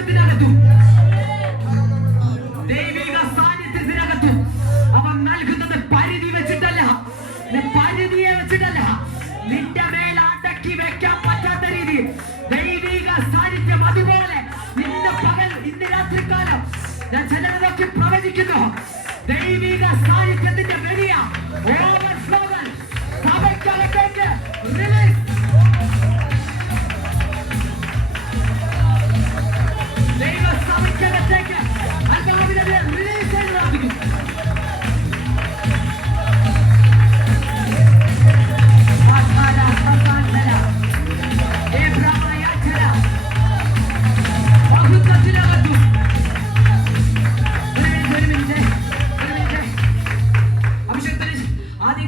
സാന്നിധ്യത്തിനകത്തും ദൈവിക സാന്നിധ്യത്തിനകത്തും അവൻ പരിധി വെച്ചിട്ടല്ല. പരിധിയെ വെച്ചിട്ടല്ല. നിന്റെ അടക്കി ഞാൻ ചിലരെ നോക്കി പ്രവചിക്കുന്നു. ദൈവിക സാന്നിധ്യത്തിന്റെ വലിയ ഓവർഫ്ലോകൾ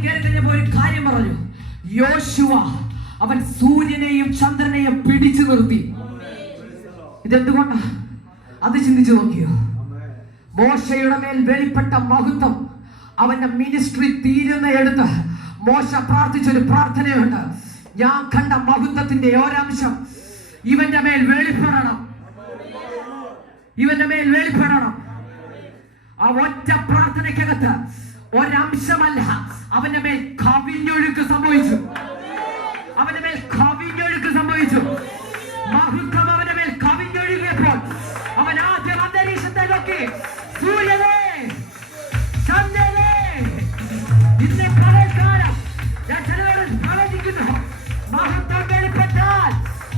കയറി ഒരു കാര്യം പറഞ്ഞു. യോശുവ അവൻ സൂര്യനെയും ചന്ദ്രനെയും പിടിച്ചു നിർത്തി. ഇതെന്തുകൊണ്ടാ? അത് ചിന്തിച്ചു നോക്കിയോ? മോശയുടെ മേൽ വെളിപ്പെട്ട മഹത്വം അവന്റെ മിനിസ്ട്രി തീരുന്ന എടുത്ത് മോശ പ്രാർത്ഥിച്ചൊരു പ്രാർത്ഥനയുണ്ട്. ഞാൻ കണ്ട മഹത്വത്തിന്റെ ഒരംശം ഇവന്റെ മേൽ വെളിപ്പെടണം. ഇവന്റെ മേൽ വെളിപ്പെടണം. ആ ഒറ്റ പ്രാർത്ഥനയ്ക്കകത്ത് ഒരംശമല്ല. അവന്റെ മേൽ കവിഞ്ഞൊഴുക്ക് സംഭവിച്ചു. അവന്റെ മേൽ കവിഞ്ഞൊഴുക്ക് സംഭവിച്ചു. മഹത്വം അവന്റെ മേൽ കവിഞ്ഞൊഴുകിയപ്പോൾ അവൻ ആദ്യം അന്തരീക്ഷത്തെ നോക്കി.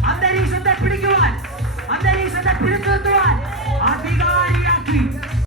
അന്തരീക്ഷത്തെ പിടിക്കുവാൻ അന്തരീക്ഷത്തെ